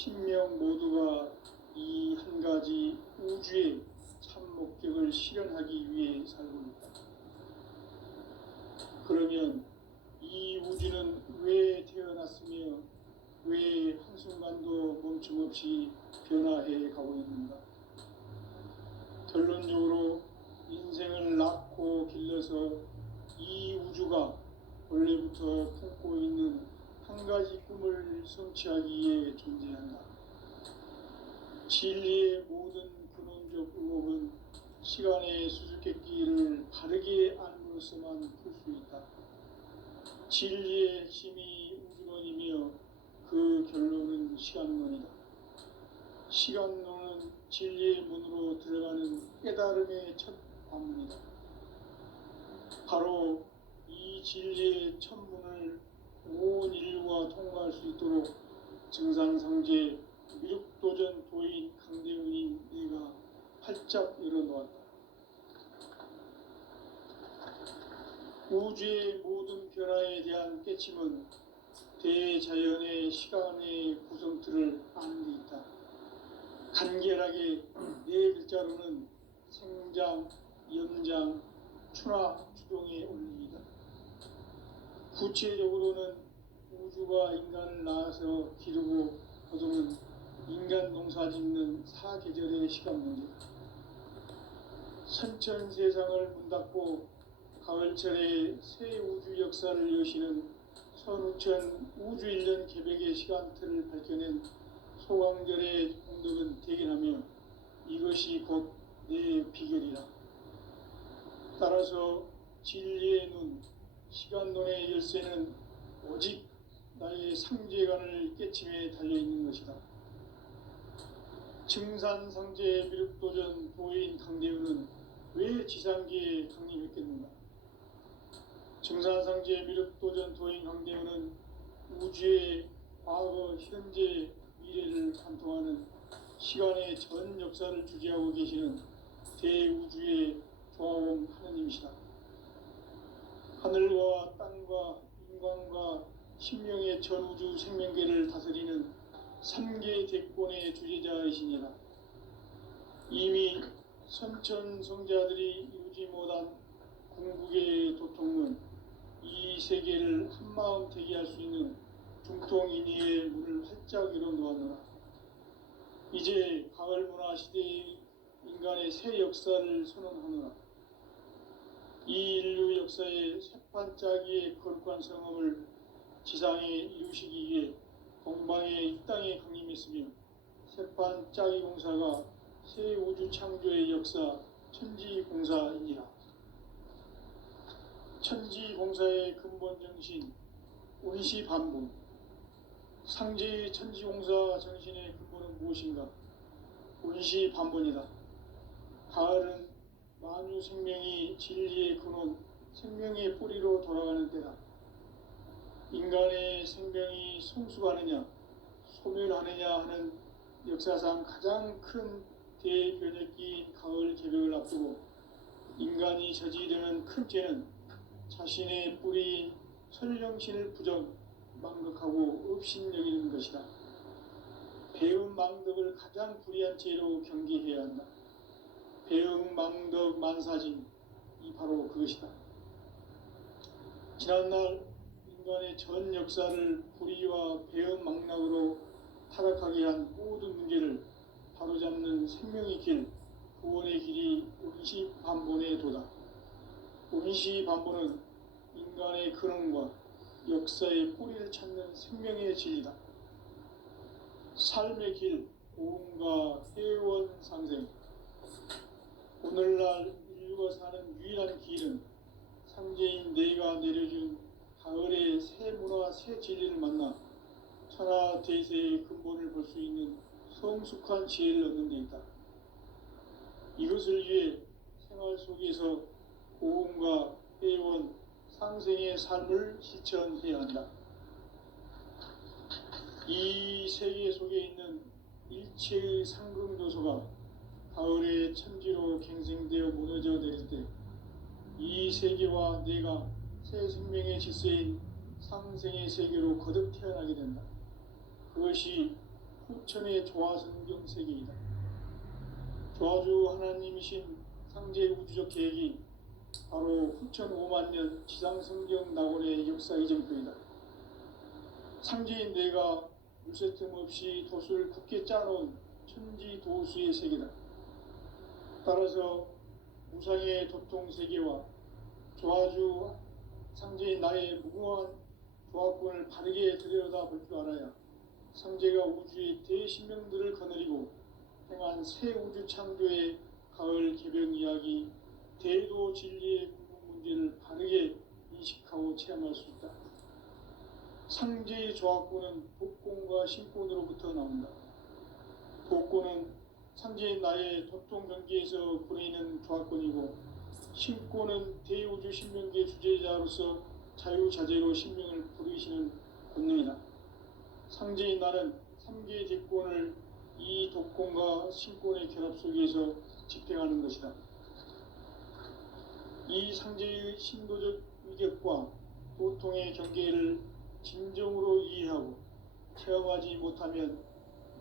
신명 모두가 이 한 가지 우주의 참 목적을 실현하기 위해 살고 있다. 그러면 이 우주는 왜 태어났으며 왜 한순간도 멈춤없이 변화해 가고 있는가? 결론적으로 인생을 낳고 길러서 이 우주가 원래부터 품고 있는 한 가지 꿈을 성취하기 위해 존재한다. 진리의 모든 근원적 의혹은 시간의 수수께끼를 바르게 알므로서만 풀 수 있다. 진리의 핵심이 우주론이며 그 결론은 시간론이다. 시간론은 진리의 문으로 들어가는 깨달음의 첫 관문이다. 바로 이 진리의 첫 문을 온 인류가 통과할 수 있도록 증산상제 미륵도전 도인 강대훈인 네가 활짝 열어놓았다. 우주의 모든 변화에 대한 깨침은 대자연의 시간의 구성틀을 아는 데 있다. 간결하게 네 글자로는 생장, 연장, 추나 추동의 원리이다. 구체적으로는 우주가 인간을 낳아서 기르고 거두는 인간 농사 짓는 사계절의 시간 문제다. 선천 세상을 문 닫고 가을철에 새 우주 역사를 여시는 선우천 우주 1년 개백의 시간틀을 밝혀낸 소강절의 공덕은 대견하며 이것이 곧 내 비결이라. 따라서 진리의 눈, 시간론의 열쇠는 오직 나의 상제관을 깨침에 달려있는 것이다. 증산상제 미륵도전 도인 강대훈은 왜 지상계에 강림했겠는가? 증산상제 미륵도전 도인 강대훈은 우주의 과거, 현재, 미래를 관통하는 시간의 전 역사를 주재하고 계시는 대우주의 조화원 하느님이시다. 하늘과 땅과 인간과 신명의 전우주 생명계를 다스리는 3계 대권의 주재자이시니라. 이미 선천성자들이 이루지 못한 궁극의 도통은 이 세계를 한마음 대기할 수 있는 중통인의의 문을 활짝 열어놓았노라. 이제 가을 문화 시대의 인간의 새 역사를 선언하노라. 이 인류 역사의 새판짜기의 거룩한 성험을 지상에 이루시기 위해 동방의 이 땅에 강림했으며 새판짜기 공사가 새 우주 창조의 역사 천지공사이니라. 천지공사의 근본 정신 운시반분. 상제의 천지공사 정신의 근본은 무엇인가? 운시반분이다. 가을은 만유 생명이 진리의 근원, 생명의 뿌리로 돌아가는 때다. 인간의 생명이 성숙하느냐, 소멸하느냐 하는 역사상 가장 큰 대변혁기인 가을 개벽을 앞두고 인간이 저지르는 큰 죄는 자신의 뿌리인 설령신을 부정, 망극하고 업신여기는 것이다. 배음 망덕을 가장 불의한 죄로 경계해야 한다. 배음 망덕 만사진, 이 바로 그것이다. 지난날 인간의 전 역사를 불의와 배음 망락으로 타락하게 한 모든 문제를 바로잡는 생명의 길, 구원의 길이 운시반본의 도다. 운시반본은 인간의 근원과 역사의 뿌리를 찾는 생명의 진리다. 삶의 길, 고음과 회원상생. 오늘날 인류가 사는 유일한 길은 상제인 내가 내려준 가을의 새 문화, 새 진리를 만나 천하대세의 근본을 볼 수 있는 성숙한 지혜를 얻는 데 있다. 이것을 위해 생활 속에서 고음과 회원, 상생의 삶을 실천해야 한다. 이 세계 속에 있는 일체의 상금 요소가 가을의 천지로 갱생되어 무너져 내릴 때 이 세계와 내가 새 생명의 질서인 상생의 세계로 거듭 태어나게 된다. 그것이 후천의 조화성경 세계이다. 조화주 하나님이신 상제 우주적 계획이 바로 후천 5만 년 지상성경 낙원의 역사 이정표이다. 상제인 내가 물새 틈 없이 도수를 굳게 짜놓은 천지 도수의 세계다. 따라서 무상의 도통 세계와 조화주 상제인 나의 무궁한 조화권을 바르게 들여다볼 줄 알아야 상제가 우주의 대신명들을 거느리고 행한 새 우주 창조의 가을 개벽 이야기, 대도 진리의 궁극 문제를 바르게 인식하고 체험할 수 있다. 상제의 조화권은 복권과 신권으로부터 나온다. 복권은 상제인 나의 도통 경계에서 부르이는 조화권이고, 신권은 대우주 신명계 주제자로서 자유자재로 신명을 부르시는 권능이다. 상제인 나는 3개의 대권을 이 독권과 신권의 결합 속에서 집행하는 것이다. 이 상제의 신도적 위격과 도통의 경계를 진정으로 이해하고 체험하지 못하면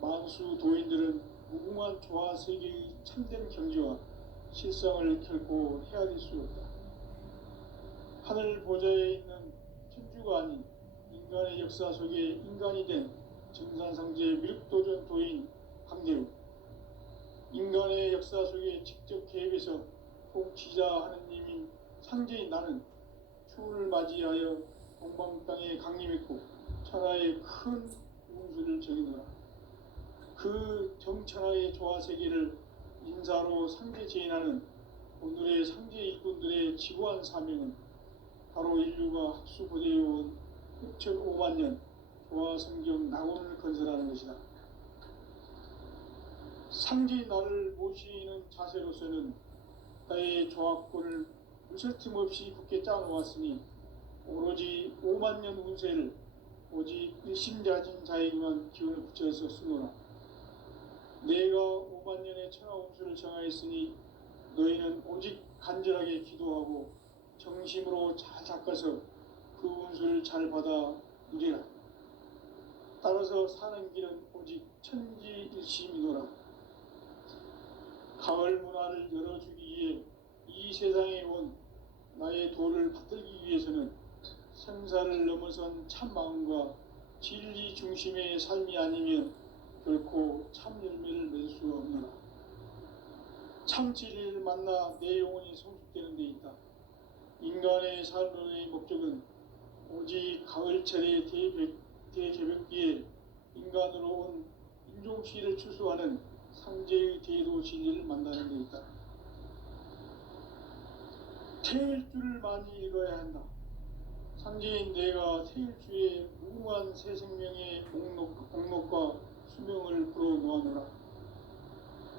만수 도인들은 무궁한 조화 세계의 참된 경지와 실상을 결코 헤아릴 수 없다. 하늘 보좌에 있는 천주가 아닌 인간의 역사 속에 인간이 된 증산상제 미륵도전 도인 강대우, 인간의 역사 속에 직접 개입해서 통치자 하느님인 상제인 나는 추운을 맞이하여 동방 땅에 강림했고 천하의 큰 운수를 정의노라. 그 정천하의 조화 세계를 인사로 상제 제인하는 오늘의 상제 일꾼들의 지구한 사명은 바로 인류가 학수고대해온 6,5만 년 조화 성경 낙원을 건설하는 것이다. 상제인 나를 모시는 자세로서는 나의 조화권을 물새틈 없이 굳게 짜놓았으니 오로지 5만 년 운세를 오직 일심자진 자에게만 기운을 붙여서 쓰노라. 내가 5만 년의 천하 운수를 정하였으니 너희는 오직 간절하게 기도하고 정심으로 잘 닦아서 그 운수를 잘 받아 누리라. 따라서 사는 길은 오직 천지일심이노라. 가을 문화를 열어주기 위해 이 세상에 온 나의 도를 받들기 위해서는 생사를 넘어선 참 마음과 진리 중심의 삶이 아니면 결코 참 열매를 맺을 수 없노라. 참 진리를 만나 내 영혼이 성숙되는 데 있다. 인간의 삶의 목적은 오직 가을철의 대개벽기에 인간으로 온 인종시를 추수하는 상제의 대도 진리를 만나는 데 있다. 태일주를 많이 읽어야 한다. 상제인 내가 태일주의 무궁한 새 생명의 목록과 수명을 불어놓아노라.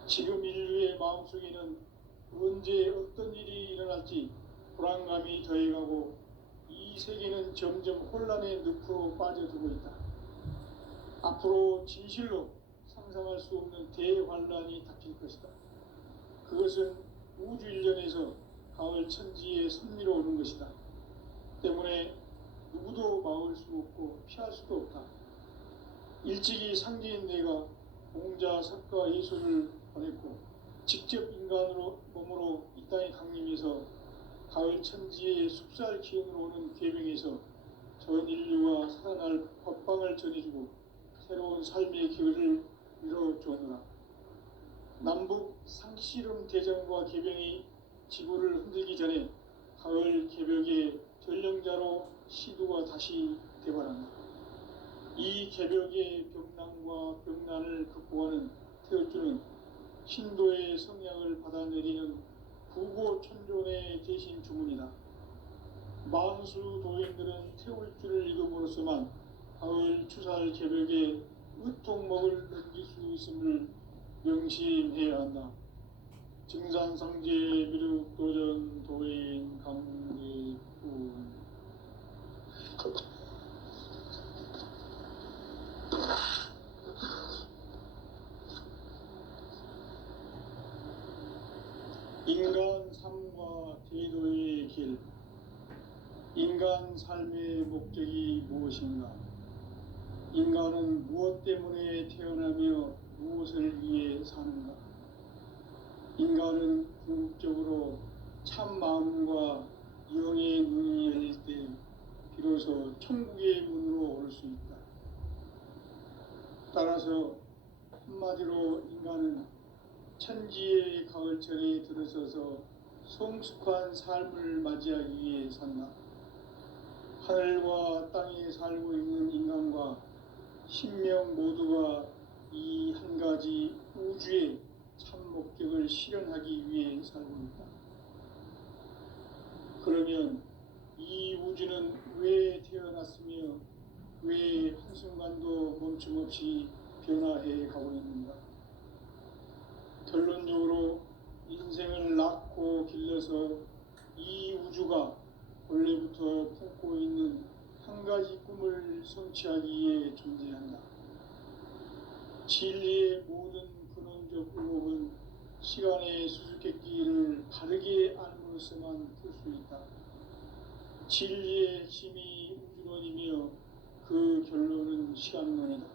지금 인류의 마음속에는 언제 어떤 일이 일어날지 불안감이 더해가고 이 세계는 점점 혼란의 늪으로 빠져들고 있다. 앞으로 진실로 상상할 수 없는 대환란이 닥칠 것이다. 그것은 우주 일련에서 가을 천지의 섭리로 오는 것이다. 때문에 누구도 막을 수 없고 피할 수도 없다. 일찍이 상제인 내가 공자, 석가, 예술을 보냈고 직접 인간으로 몸으로 이 땅에 강림해서 가을 천지의 숙살 기운으로 오는 계명에서 전 인류가 살아날 법방을 전해주고 새로운 삶의 기회를 밀어주었노라. 남북 상씨름 대전과 개병이 지구를 흔들기 전에 가을 개벽의 전령자로 시두가 다시 대발한다. 이 개벽의 벽난과 벽난을 극복하는 태울주는 신도의 성향을 받아내리는 부고천존의 대신 주문이다. 만수 도인들은 태울주를 읽음으로써만 가을 추살 개벽의 으통먹을 넘길 수 있음을 명심해야 한다. 증산상제 미륵도전 도인 강대군. 인간 삶과 제도의 길. 인간 삶의 목적이 무엇인가? 인간은 무엇 때문에 태어나며 무엇을 위해 사는가? 인간은 궁극적으로 참 마음과 영의 눈이 열릴 때 비로소 천국의 문으로 올 수 있다. 따라서 한마디로 인간은 천지의 가을철에 들어서서 성숙한 삶을 맞이하기 위해 산다. 하늘과 땅에 살고 있는 인간과 신명 모두가 이 한 가지 우주의 참 목적을 실현하기 위해 살고 있다. 그러면 이 우주는 왜 태어났으며 왜 한순간도 멈춤없이 변화해 가고 있는가? 결론적으로 인생을 낳고 길러서 이 우주가 원래부터 품고 있는 한 가지 꿈을 성취하기 위해 존재한다. 진리의 모든 근원적 의혹은 시간의 수수께끼를 바르게 알므로서만 풀 수 있다. 진리의 핵심이 우주론이며 그 결론은 시간론이다.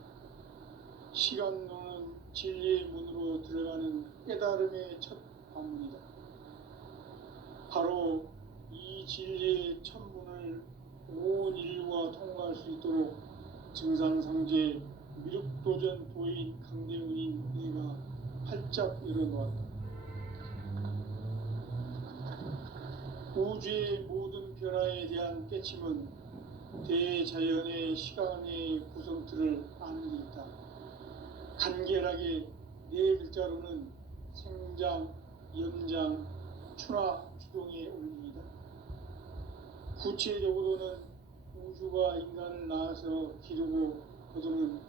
시간론은 진리의 문으로 들어가는 깨달음의 첫 관문이다. 바로 이 진리의 첫 문을 온 인류가 통과할 수 있도록 증산상제 미륵도전 도인 강대훈인 내가 활짝 열어놓았다. 우주의 모든 변화에 대한 깨침은 대자연의 시간의 구성틀을 아는 데 있다. 간결하게 네 글자로는 생장, 연장, 추나 추동의 원리이다. 구체적으로는 우주가 인간을 낳아서 기르고 거두는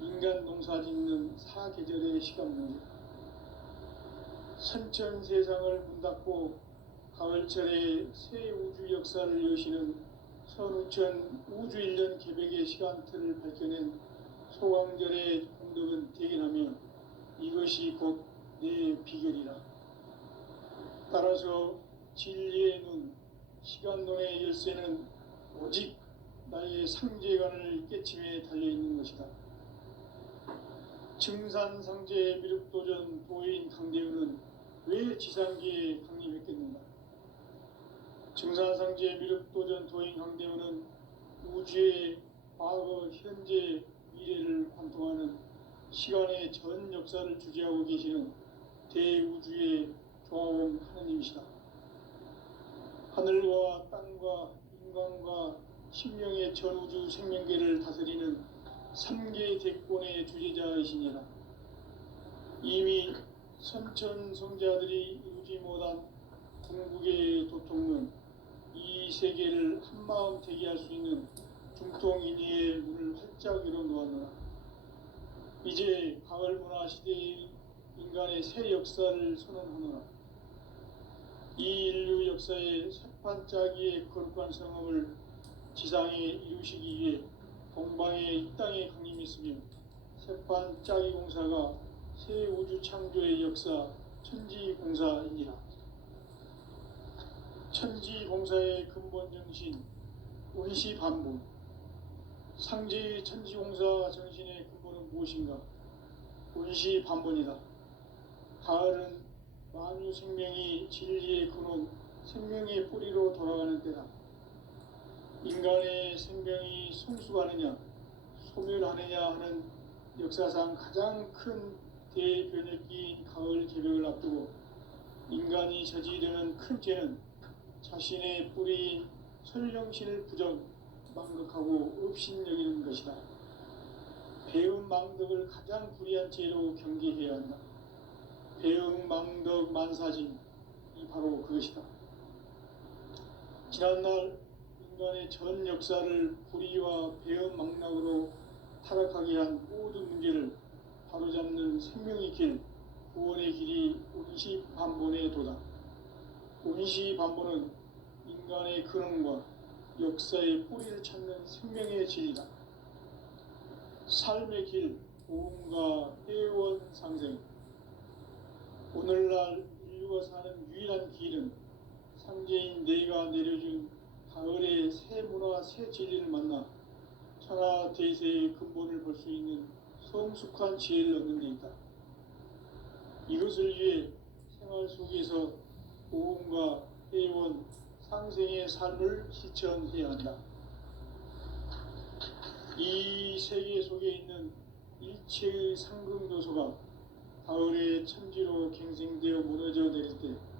인간 농사 짓는 사계절의 시간문이다. 선천 세상을 문 닫고 가을철에 새 우주 역사를 여시는 선우천 우주 1년 개백의 시간틀을 밝혀낸 소강절의 공덕은 대견하며 이것이 곧 내 비결이라. 따라서 진리의 눈, 시간론의 열쇠는 오직 나의 상제관을 깨침에 달려있는 것이다. 증산상제 미륵도전 도인 강대훈은 왜 지상계에 강림했겠는가? 증산상제 미륵도전 도인 강대훈은 우주의 과거, 현재, 미래를 관통하는 시간의 전 역사를 주재하고 계시는 대우주의 조화원 하느님이시다. 하늘과 땅과 인간과 신명의 전우주 생명계를 다스리는 3계 대권의 주재자이시니라. 이미 선천성자들이 이루지 못한 궁극의 도통론, 이 세계를 한마음 되게 할 수 있는 중통인의의 문을 활짝 열어놓았노라. 이제 가을 문화 시대의 인간의 새 역사를 선언하노라. 이 인류 역사의 새판짜기의 거룩한 성험을 지상에 이루시기 위해 동방의 이 땅에 강림했으며 새판짜기 공사가 새 우주 창조의 역사 천지공사이니라. 천지공사의 근본 정신 원시반복. 상제의 천지공사 정신의 근본은 무엇인가? 원시반복이다. 가을은 만유 생명이 진리의 근원, 생명의 뿌리로 돌아가는 때다. 인간의 생명이 성숙하느냐, 소멸하느냐 하는 역사상 가장 큰 대변혁기인 가을 개벽을 앞두고 인간이 저지르는 큰 죄는 자신의 뿌리인 설령신을 부정, 망극하고 업신여기는 것이다. 배음 망덕을 가장 불의한 죄로 경계해야 한다. 배음 망덕 만사진이 바로 그것이다. 지난날 인간의 전 역사를 불의와 배음 망락으로 타락하게 한 모든 문제를 바로잡는 생명의 길, 구원의 길이 원시반본의 도다. 원시반본은 인간의 근원과 역사의 뿌리를 찾는 생명의 진리다. 삶의 길, 보험과 회원 상생. 오늘날 인류가 사는 유일한 길은 상제인 내가 내려준 가을의 새 문화, 새 진리를 만나 천하 대세의 근본을 볼 수 있는 성숙한 지혜를 얻는 데 있다. 이것을 위해 생활 속에서 고음과 회원, 상생의 삶을 실천해야 한다. 이 세계 속에 있는 일체의 상승도소가 가을의 천지로 갱생되어 무너져 내릴 때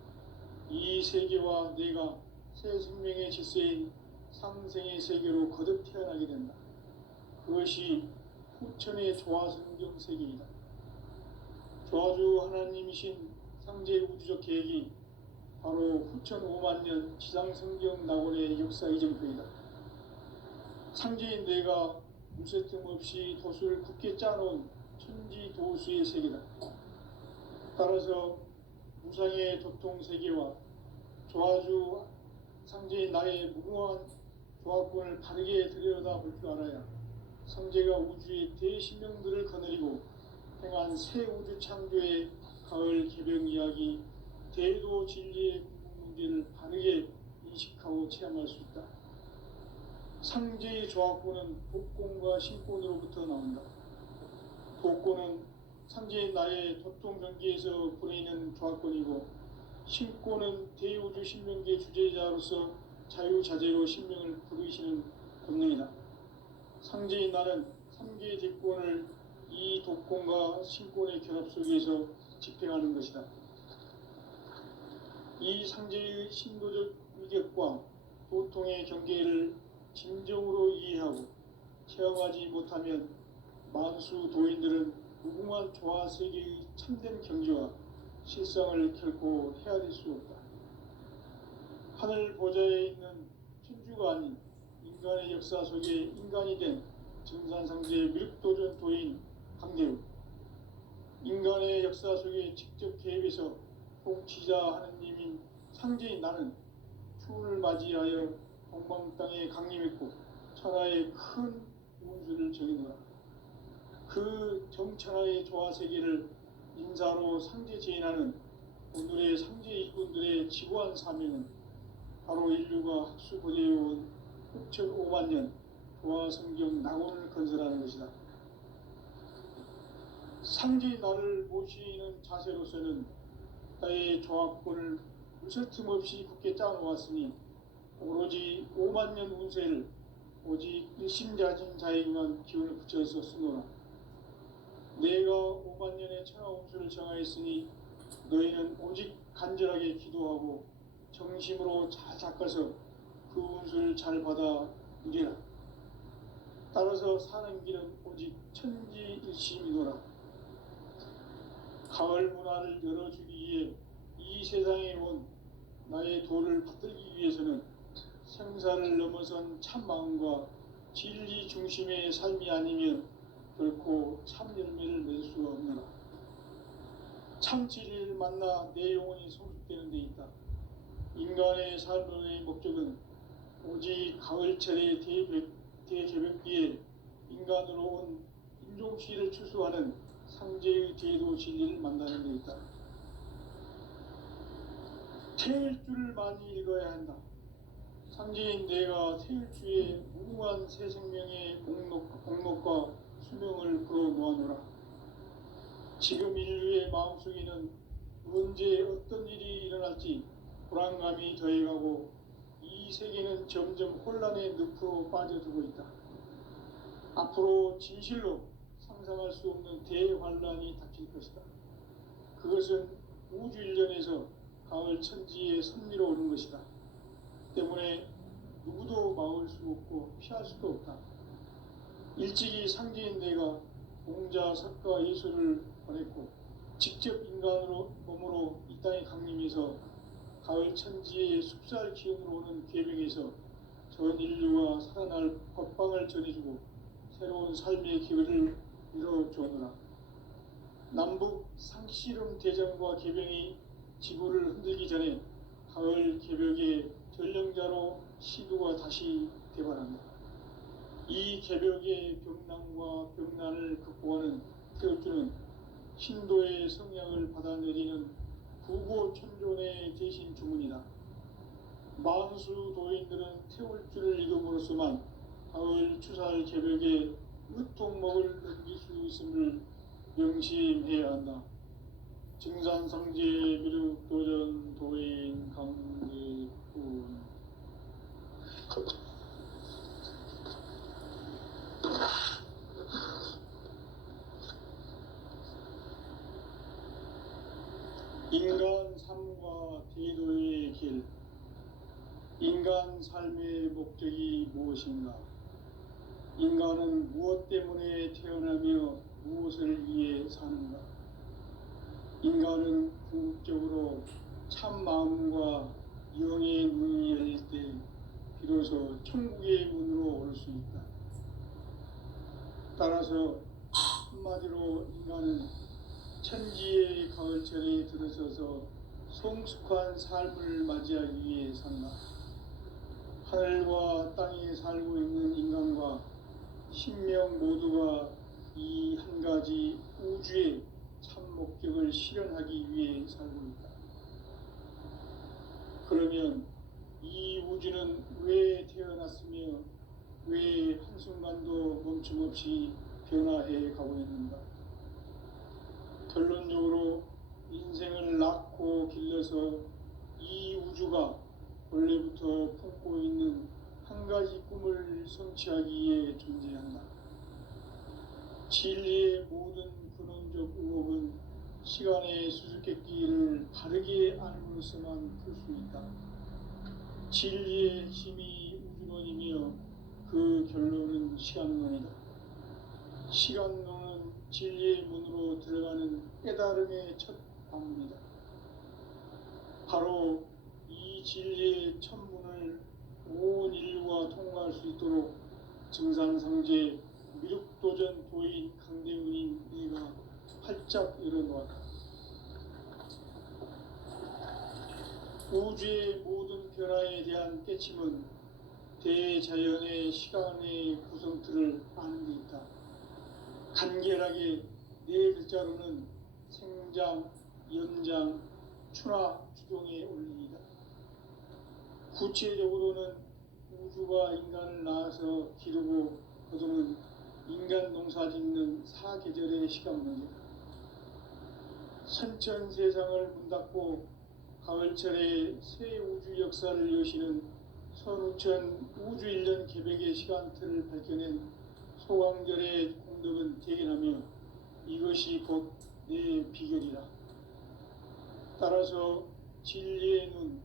이 세계와 내가 새 생명의 질서인 상생의 세계로 거듭 태어나게 된다. 그것이 후천의 조화성경 세계이다. 조화주 하나님이신 상제 우주적 계획이 바로 후천 5만 년 지상성경 낙원의 역사 이정표이다. 상제인 내가 무쇠 틈 없이 도수를 굳게 짜놓은 천지 도수의 세계다. 따라서 무상의 도통 세계와 조화주 상제인 나의 무궁한 조화권을 바르게 들여다볼 줄 알아야 성제가 우주의 대신명들을 거느리고 행한 새 우주 창조의 가을 개병 이야기, 대도 진리의 궁극 문제를 바르게 인식하고 체험할 수 있다. 상제의 조화권은 복권과 신권으로부터 나온다. 복권은 상제의 나의 도통 경계에서 보내는 조화권이고, 신권은 대우주 신명계 주제자로서 자유자재로 신명을 부르시는 권능이다. 상제의 나는 3개의 대권을 이 독권과 신권의 결합 속에서 집행하는 것이다. 이 상제의 신도적 위격과 도통의 경계를 진정으로 이해하고 체험하지 못하면 만수 도인들은 무궁한 조화 세계의 참된 경지와 실상을 결코 헤아릴 수 없다. 하늘 보좌에 있는 천주가 아닌 인간의 역사 속에 인간이 된 증산상제의 미륵도전 도인 강대우, 인간의 역사 속에 직접 개입해서 통치자 하느님인 상제인 나는 추운을 맞이하여 동방 땅에 강림했고 천하의 큰 운수를 정해놓아 그 정천하의 조화세계를 인사로 상제 제인하는 오늘의 상제 일꾼들의 지구한 사명은 바로 인류가 학수고대해온 6,5만 년 조화성경 낙원을 건설하는 것이다. 상제의 나를 모시는 자세로서는 나의 조합권을 무쇠 틈 없이 굳게 짜놓았으니 오로지 5만 년 운세를 오직 일심자진 자에게만 기운을 붙여서 쓰노라. 내가 5만 년의 천하 운수를 정하였으니 너희는 오직 간절하게 기도하고 정심으로 잘 닦아서 그 운수를 잘 받아 누리라. 따라서 사는 길은 오직 천지일심이노라. 가을 문화를 열어주기 위해 이 세상에 온 나의 도를 받들기 위해서는 생사를 넘어선 참마음과 진리 중심의 삶이 아니면 결코 참 열매를 맺을 수가 없노라. 참 진리를 만나 내 영혼이 성숙되는 데 있다. 인간의 삶의 목적은 오직 가을철의 대개벽기에 인간으로 온 인종시를 추수하는 상제의 대도 진리를 만나는 데 있다. 태일주를 많이 읽어야 한다. 상제인 내가 태일주의 무궁한 새 생명의 목록과 수명을 풀어 놓아노라. 지금 인류의 마음속에는 언제 어떤 일이 일어날지 불안감이 더해가고 이 세계는 점점 혼란의 늪으로 빠져들고 있다. 앞으로 진실로 상상할 수 없는 대환란이 닥칠 것이다. 그것은 우주 일련에서 가을 천지의 섭리로 오는 것이다. 때문에 누구도 막을 수 없고 피할 수도 없다. 일찍이 상제인 내가 공자, 석가, 예수를 보냈고 직접 인간으로 몸으로 이 땅에 강림해서 가을 천지의 숲살 기운으로 오는 계명에서 전 인류가 살아날 법방을 전해주고 새로운 삶의 기회를 이뤄주노라. 남북 상씨름 대전과 개병이 지구를 흔들기 전에 가을 개벽의 전령자로 시도가 다시 대발한다. 이 개벽의 병난과 병난을 극복하는 태울주는 신도의 성향을 받아내리는 구고천존의 대신 주문이다. 만수 도인들은 태울주를 읽음으로써만 가을 추살 개벽의 으통목을 넘길 수 있음을 명심해야 한다. 증산성제 미륵도전 도인 강대군. 인간 삶과 대도의 길. 인간 삶의 목적이 무엇인가? 인간은 무엇 때문에 태어나며 무엇을 위해 사는가? 인간은 궁극적으로 참 마음과 영의 문이 열릴 때 비로소 천국의 문으로 올 수 있다. 따라서 한마디로 인간은 천지의 가을철에 들어서서 성숙한 삶을 맞이하기 위해 산다. 하늘과 땅에 살고 있는 인간과 신명 모두가 이 한 가지 우주의 참 목적을 실현하기 위해 살고 있다. 그러면 이 우주는 왜 태어났으며 왜 한순간도 멈춤없이 변화해 가고 있는가? 결론적으로 인생을 낳고 길러서 이 우주가 원래부터 품고 있는 한 가지 꿈을 성취하기 위해 존재한다. 진리의 모든 근원적 의혹은 시간의 수수께끼를 바르게 알므로서만 풀 수 있다. 진리의 힘이 우주론이며 그 결론은 시간론이다. 시간론은 진리의 문으로 들어가는 깨달음의 첫 방문이다. 바로 이 진리의 첫 문을 온 인류가 통과할 수 있도록 증산성제 미륵도전 도인 강대훈인 네가 활짝 열어놓았다. 우주의 모든 변화에 대한 깨침은 대자연의 시간의 구성틀을 아는 데 있다. 간결하게 네 글자로는 생장, 연장, 추나 추동의 원리이다. 구체적으로는 우주가 인간을 낳아서 기르고 거두는 인간 농사 짓는 사계절의 시간 문제다. 선천 세상을 문 닫고 가을철에 새 우주 역사를 여시는 선우천 우주 1년 개백의 시간틀을 밝혀낸 소강절의 공덕은 대견하며 이것이 곧 내 비결이라. 따라서 진리의 눈,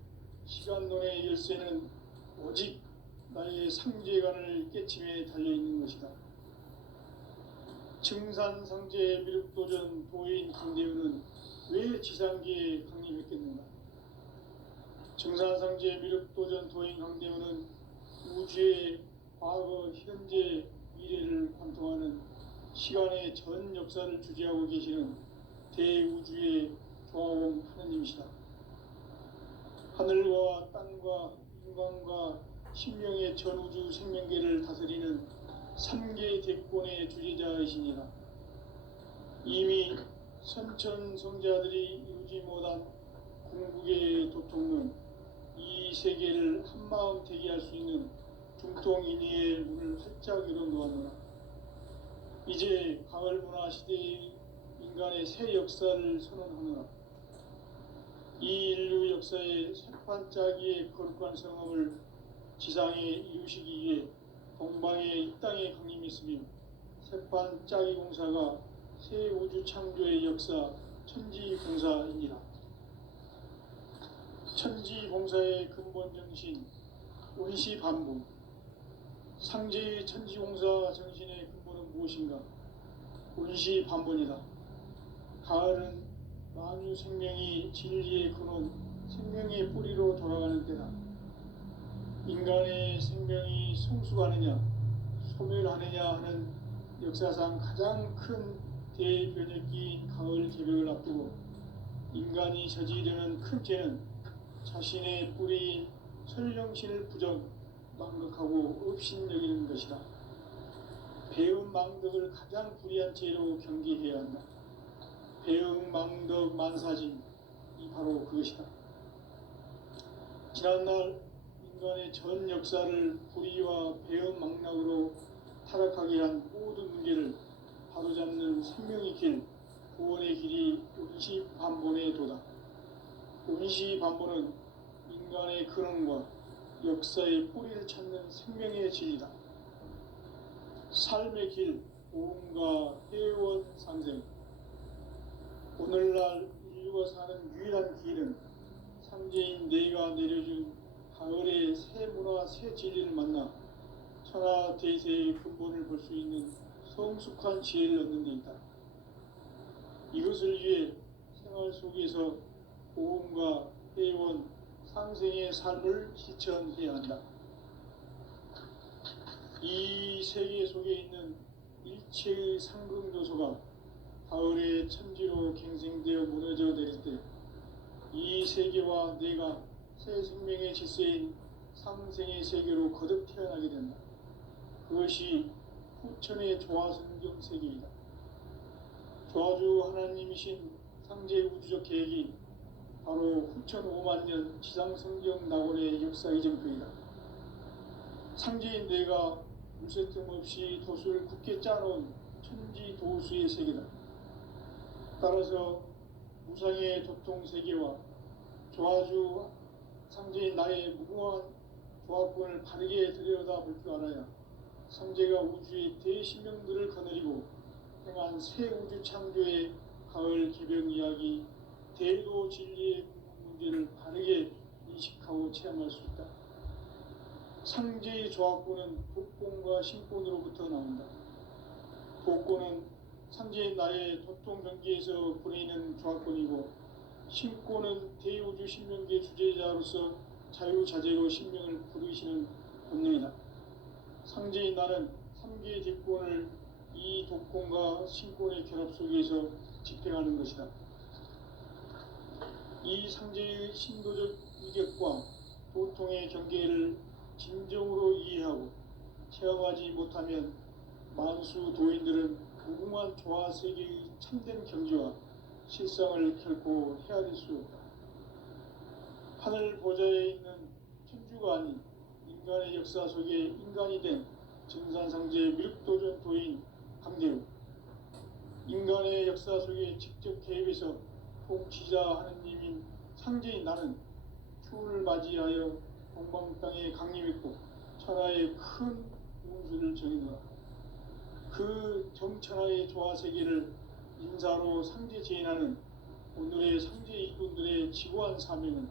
시간론의 열쇠는 오직 나의 상제관을 깨침에 달려있는 것이다. 증산성제 미륵도전 도인 강대훈은 왜 지상계에 강림했겠는가? 증산성제 미륵도전 도인 강대훈은 우주의 과거, 현재, 미래를 관통하는 시간의 전 역사를 주재하고 계시는 대우주의 조화원 하느님이시다. 하늘과 땅과 인간과 신명의 전우주 생명계를 다스리는 3개 대권의 주재자이시니라. 이미 선천성자들이 이루지 못한 궁극의 도통론, 이 세계를 한마음 되게 할 수 있는 중통인의의 문을 활짝 열어놓았노라. 이제 가을문화 시대의 인간의 새 역사를 선언하노라. 이 인류 역사의 새판짜기의 거룩한 성험을 지상에 이루시기 위해 동방의 이 땅에 강림했으며 새판짜기 공사가 새 우주 창조의 역사 천지공사이니라. 천지공사의 근본 정신 운시반복. 상제의 천지공사 정신의 근본은 무엇인가? 운시반본이다. 가을은 만유 생명이 진리의 근원, 생명의 뿌리로 돌아가는 때다. 인간의 생명이 성숙하느냐, 소멸하느냐 하는 역사상 가장 큰 대변혁기인 가을 개벽을 앞두고 인간이 저지르는 큰 죄는 자신의 뿌리인 설령신을 부정, 망각하고 업신여기는 것이다. 배움 망덕을 가장 불의한 죄로 경계해야 한다. 배움 망덕 만사진, 이 바로 그것이다. 지난날 인간의 전 역사를 불의와 배움 망락으로 타락하게 한 모든 문제를 바로잡는 생명의 길, 구원의 길이 운시반본에 도다. 운시반본은 인간의 근원과 역사의 뿌리를 찾는 생명의 진리다. 삶의 길, 보험과 회원 상생. 오늘날 인류가 사는 유일한 길은 상제인 내가 내려준 가을의 새 문화, 새 진리를 만나 천하 대세의 근본을 볼 수 있는 성숙한 지혜를 얻는 데 있다. 이것을 위해 생활 속에서 보험과 회원, 상생의 삶을 실천해야 한다. 이 세계 속에 있는 일체의 상승조소가 가을의 천지로 갱생되어 무너져 내릴 때 이 세계와 내가 새 생명의 질서인 상생의 세계로 거듭 태어나게 된다. 그것이 후천의 조화성경 세계이다. 조화주 하나님이신 상제 우주적 계획이 바로 후천 5만 년 지상성경 낙원의 역사 이정표이다. 상제인 내가 물새 틈 없이 도수를 굳게 짜놓은 천지 도수의 세계다. 따라서 무상의 도통 세계와 조화주 상제인 나의 무궁한 조합권을 바르게 들여다볼 줄 알아야 상제가 우주의 대신명들을 거느리고 행한 새 우주 창조의 가을 개병 이야기, 대도 진리의 문제를 바르게 인식하고 체험할 수 있다. 상제의 조합권은 독권과 신권으로부터 나온다. 독권은 상제의 나의 도통 경계에서 보내는 조합권이고, 신권은 대우주 신명계 주제자로서 자유자재로 신명을 부르시는 본능이다. 상제의 나는 3개의 뒷권을 이 독권과 신권의 결합 속에서 집행하는 것이다. 이 상제의 신도적 위격과 도통의 경계를 진정으로 이해하고 체험하지 못하면 만수 도인들은 무궁한 조화 세계의 참된 경지와 실상을 결코 헤아릴 수 없다. 하늘 보좌에 있는 천주가 아닌 인간의 역사 속에 인간이 된 증산상제 미륵도전 도인 강대우, 인간의 역사 속에 직접 개입해서 통치자 하느님인 상제인 나는 추운을 맞이하여 동방 땅에 강림했고 천하의 큰 운수를 정해놓아 그 정천하의 조화 세계를 인사로 상제 제인하는 오늘의 상제 일꾼들의 지고한 사명은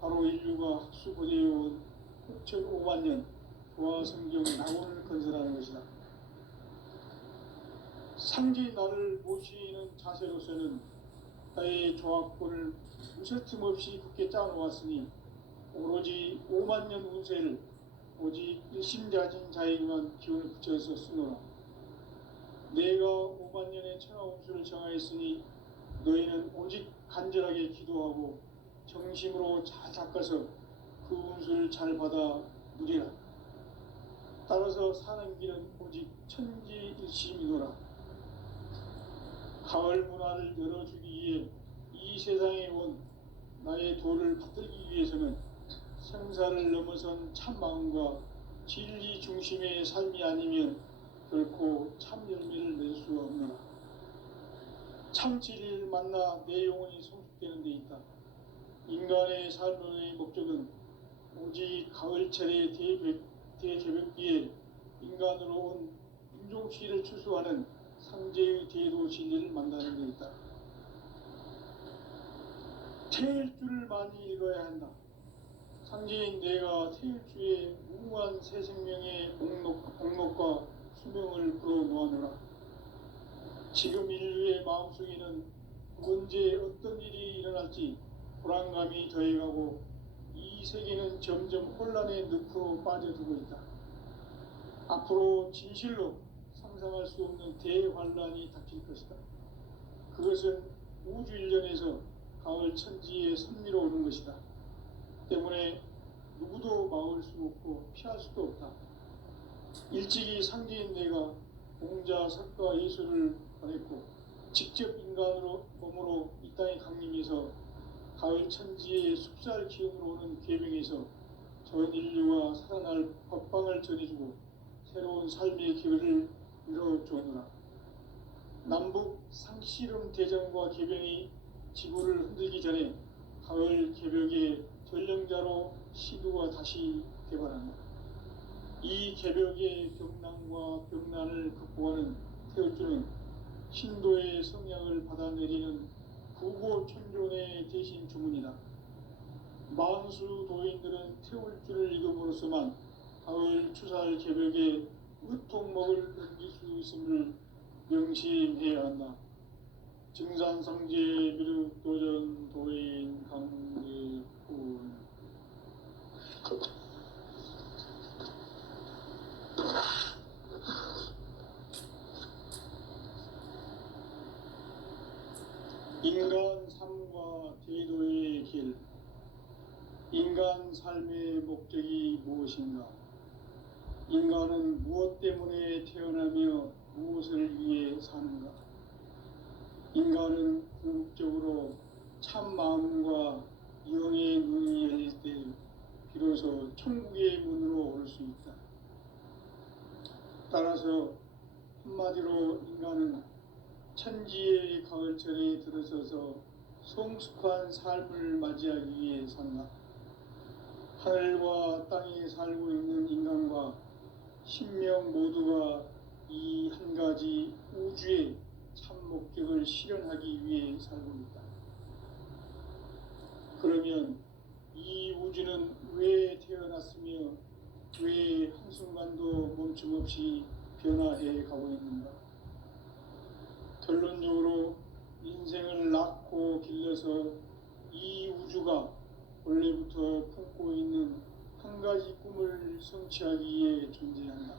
바로 인류가 학수고대해온 6,5만 년 조화 성경 낙원을 건설하는 것이다. 상제 나를 모시는 자세로서는 나의 조합권을 무쇠틈 없이 굳게 짜놓았으니 오로지 5만 년 운세를 오직 일심자진 자에게만 기운을 붙여서 쓰노라. 내가 5만 년의 천하 운수를 정하였으니 너희는 오직 간절하게 기도하고 정심으로 잘 닦아서 그 운수를 잘 받아 누리라. 따라서 사는 길은 오직 천지일심이노라. 가을 문화를 열어주기 위해 이 세상에 온 나의 도를 받들기 위해서는 생사를 넘어선 참마음과 진리 중심의 삶이 아니면 결코 참 열매를 낼 수 없노라. 참 진리를 만나 내 영혼이 성숙되는 데 있다. 인간의 삶의 목적은 오직 가을철의 대개벽기에 인간으로 온 인종시를 추수하는 상제의 대도 진리를 만나는 데 있다. 태일 줄을 많이 읽어야 한다. 상제인 내가 태일주의 무궁한 새 생명의 공록과 수명을 불어놓아노라. 지금 인류의 마음속에는 언제 어떤 일이 일어날지 불안감이 더해가고 이 세계는 점점 혼란의 늪으로 빠져들고 있다. 앞으로 진실로 상상할 수 없는 대환란이 닥칠 것이다. 그것은 우주 일련에서 가을 천지의 선미로 오는 것이다. 때문에 누구도 막을 수 없고 피할 수도 없다. 일찍이 상제인 내가 공자, 석가, 예수를 보냈고 직접 인간으로 몸으로 이 땅에 강림해서 가을 천지의 숲살 기운으로 오는 계명에서 전 인류와 살아날 법방을 전해주고 새로운 삶의 기회를 이뤄주었노라. 남북 상씨름 대전과 개병이 지구를 흔들기 전에 가을 개벽의 전령자로 시두가 다시 개발한다. 이 개벽의 벽난과 벽난을 극복하는 태울주는 신도의 성향을 받아내리는 구고천존의 대신 주문이다. 만수 도인들은 태울주를 읽음으로써만 가을 추살 개벽의 으통목을 넘길 수 있음을 명심해야 한다. 증산상제 미륵 도전 도인 강대훈. 인간 삶과 대도의 길. 인간 삶의 목적이 무엇인가? 인간은 무엇 때문에 태어나며 무엇을 위해 사는가? 인간은 궁극적으로 참 마음과 영의 눈이 열릴 때 비로소 천국의 문으로 올 수 있다. 따라서 한마디로 인간은 천지의 가을철에 들어서서 성숙한 삶을 맞이하기 위해 산다. 하늘과 땅에 살고 있는 인간과 신명 모두가 이 한 가지 우주의 참 목적을 실현하기 위해 살고 있다. 그러면 이 우주는 왜 태어났으며 왜 한순간도 멈춤없이 변화해 가고 있는가? 결론적으로 인생을 낳고 길러서 이 우주가 원래부터 품고 있는 한 가지 꿈을 성취하기 위해 존재한다.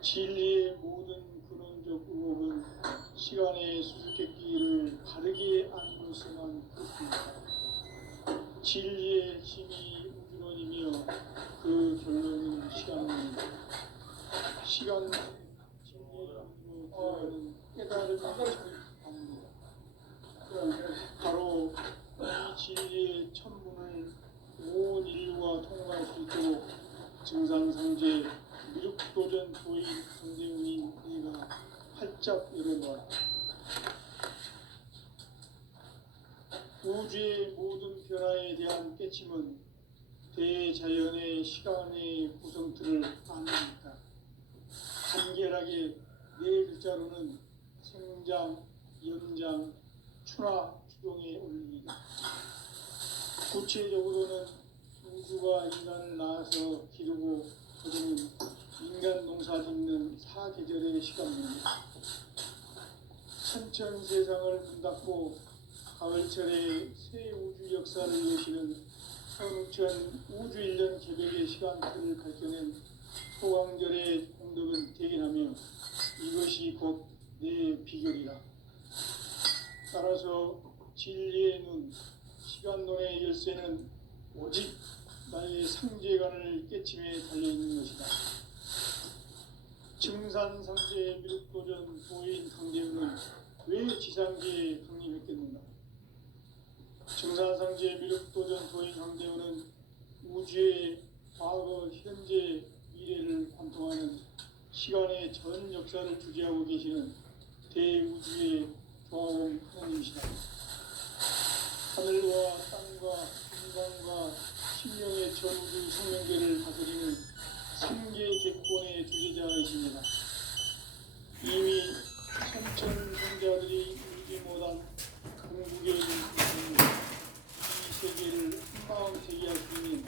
진리의 모든 근원적 의혹은 시간의 수수께끼를 바르게 안고서만 그렇습니다. 진리의 핵심이 우주론이며 그 결론은 시간론이다. 시간은 진리의 우주로 들어가는 깨달음의 참입니다. 바로 이 진리의 천문을 온 인류가 통과할 수 있도록 증산상제 미륵도전 도인 강대훈이 내가 활짝 열어놓았다. 우주의 모든 변화에 대한 깨침은 대자연의 시간의 구성틀을 아닙니다. 간결하게 네 글자로는 생장, 연장, 추나, 추동에 올립니다. 구체적으로는 우주가 인간을 낳아서 기르고 거두는 인간 농사 짓는 사계절의 시간입니다. 천천 세상을 문 닫고 가을철에 새 우주 역사를 여시는 현우천 우주 1년 개벽의 시간틀을 밝혀낸 소강절의 공덕은 대견하며 이것이 곧 내 비결이라. 따라서 진리의 눈, 시간론의 열쇠는 오직 나의 상제관을 깨침에 달려있는 것이다. 증산상제 미륵도전 도인 강대훈은 왜 지상계에 강림했겠는가? 증산상제 미륵도전 도인 강대훈은 우주의 과거, 현재, 미래를 관통하는 시간의 전 역사를 주재하고 계시는 대우주의 조화원 하나님이시다. 하늘과 땅과 인간과 신령의 전우주 생명계를 다스리는 삼계 객권의 주제자이십니다. 이미 천천성자들이 이루지 못한 궁극의 눈빛은 이 세계를 한마음 제기할 수 있는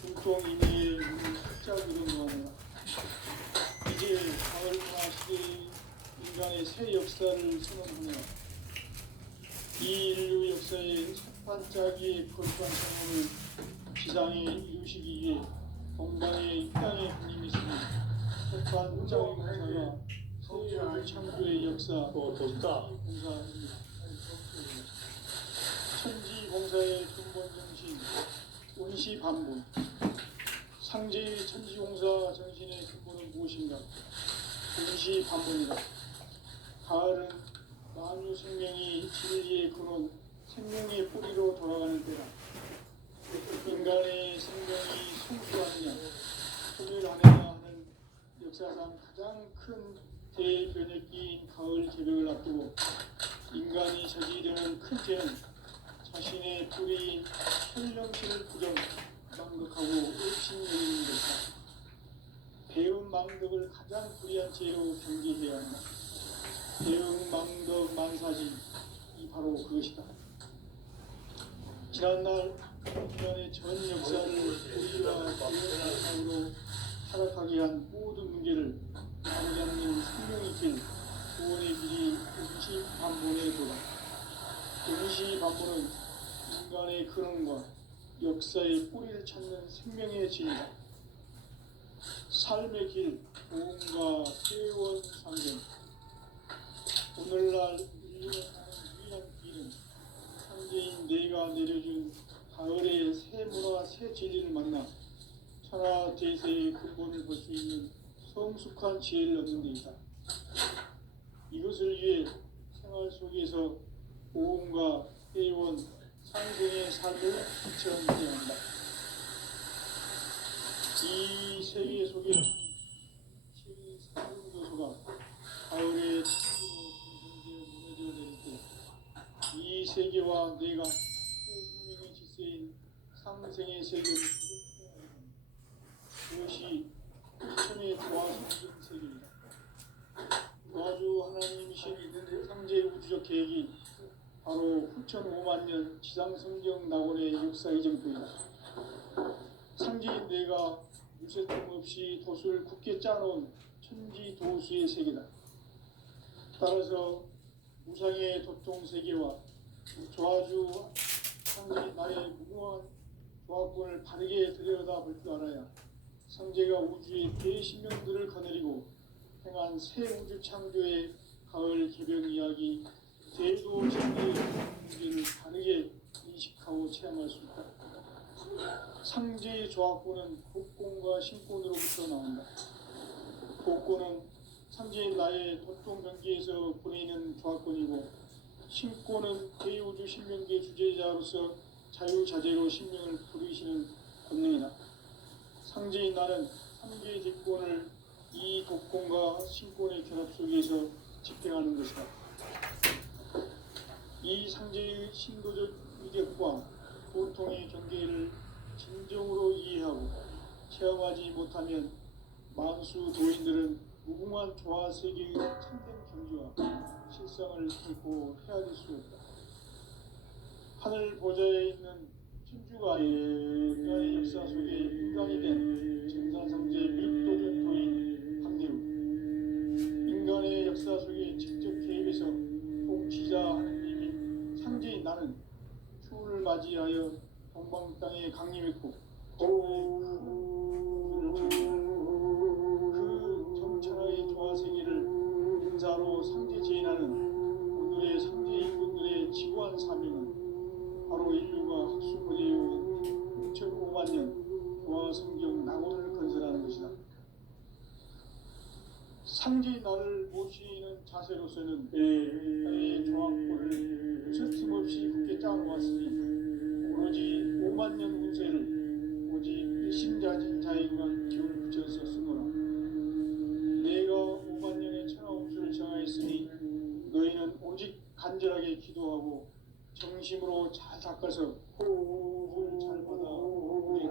중통인의 눈을 활짝 열어놓았노라. 이제 가을 문화 시대의 인간의 새 역사를 선언하노라. 이 인류 역사의 첫 반짝이의 거룩한 성공을 지상에 이루시기 위해 동방의 이 땅에 하나님이 있으니 첫 반짝이 공사가 서울 창조의 역사 공사입니다. 천지 공사의 근본 정신 원시반본. 상제의 천지공사 정신의 근본은 무엇인가? 원시반본이다. 가을은 만유 생명이 진리의 근원, 생명의 뿌리로 돌아가는 때다. 인간의 생명이 성취하느냐, 소멸하느냐 하는 역사상 가장 큰 새 변혁기인 가을 개벽을 앞두고 인간이 저지르는 큰 죄는 자신의 뿌리인 현령신을 부정 망극하고 의심여기는 것이다. 배은망덕을 가장 불의한 죄로 경계해야 한다. 배은망덕 만사지 이 바로 그것이다. 지난날 인간의 전 역사를 우리와 배은망덕으로 타락하게 한 모든 문제를 남자님 생명의 길 구원의 길이 임시반문에 보다. 임시반문은 인간의 근원과 역사의 뿌리를 찾는 생명의 진리다. 삶의 길, 보험과 세원 상경. 오늘날 인류가 가는 유일한 길은 창조인 내가 내려준 가을의 새 문화와 새 진리를 만나 천하 대세의 근본을 볼 수 있는 성숙한 지혜를 얻는 데 있다. 이것을 위해 생활 속에서 보험과 회원, 상생의 삶을 실천해야 한다. 이 세계 속에 신상교소가 가을에 무너져 내릴 때 이 세계와 내가 새 생명의 질서인 상생의 세계를 그것이 천의 조화 성경 세계이다. 도와주 하나님이신 상제 우주적 계획이 바로 후천 5만 년 지상 성경 낙원의 역사의 정토이다. 상제인 내가 무쇠틈 없이 돛을 굳게 짜놓은 천지 도수의 세계다. 따라서 무상의 도통 세계와 조화주 상제인 나의 무궁한 조합권을 바르게 들여다볼 줄 알아야 상제가 우주의 대신명들을 거느리고 행한 새 우주 창조의 가을 개벽 이야기 대도 진리의 문제를 바르게 인식하고 체험할 수 있다. 상제의 조합권은 복권과 신권으로부터 나온다. 복권은 상제인 나의 도통 경계에서 보내는 조합권이고, 신권은 대우주 신명계 주제자로서 자유자재로 신명을 부르시는 권능이다. 상제인 나는 상제의 직권을 이 독권과 신권의 결합 속에서 집행하는 것이다. 이 상제의 신도적 위력과 보통의 경계를 진정으로 이해하고 체험하지 못하면 만수 도인들은 무궁한 조화 세계의 참된 경지와 실상을 결코 헤아릴 수 없다. 하늘 보좌에 있는 천주가 인간의 역사 속에 인간이 된 정산상제의 밀도적 도인 황대우, 인간의 역사 속에 직접 개입해서 통치자 하느님인 상제인 나는 추운을 맞이하여 동방 땅에 강림했고 그 정천하의 조화 세계를 인사로 상제 제인하는 오늘의 상제 인군들의 지구한 사명은 바로 인류가 학수고대해온 6,500만 년 조화 성경 낙원을 건설하는 것이다. 상제의 나를 모시는 자세로서는 나의 조합권을 무쇠틈 없이 굳게 짜놓았으니 오로지 5만 년 운세를 오직 일심자진자에게만 기운을 붙여서 쓰노라. 내가 5만 년의 천하 운수를 정하였으니 너희는 오직 간절하게 기도하고 정심으로 잘 닦아서 복을 잘 받아 오리라.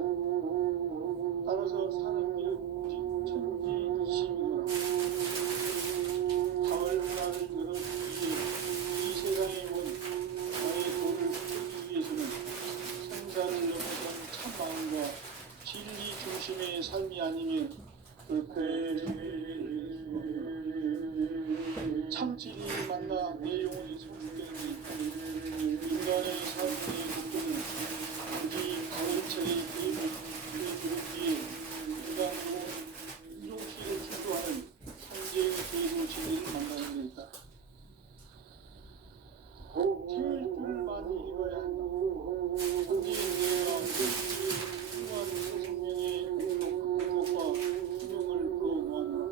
따라서 사는 길은 오직 천지일심이노라. 가을 문화를 열어주기 위해 이 세상에 온 나의 도를 풀기 위해서는 생사를 넘어선 참마음과 진리 중심의 삶이 아니면 결코 참진리를 만나 내 영혼이 성숙되는 인간의 삶의 목표는 오직 가을철의 그릇기에 인간으로 인종시를 주도하는 상제의 대도 진리를 만나는 데 있다. 책을 줄을 많이 읽어야 한다. 상제의 내가 훌륭한 성명의 공덕과 수명을 불어모아노라.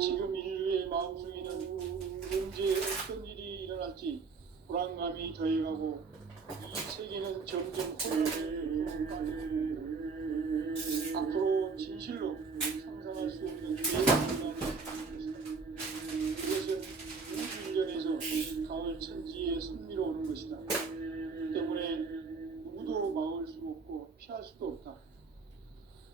지금 인류의 마음속에는 언제 어떤 일이 일어날지 불안감이 더해가고 이 세계는 점점 앞으로 진실로 상상할 수 없는 계획이 일어나는 것이다. 가을 천지의 선미로 오는 것이다. 그 때문에 누구도 막을 수 없고 피할 수도 없다.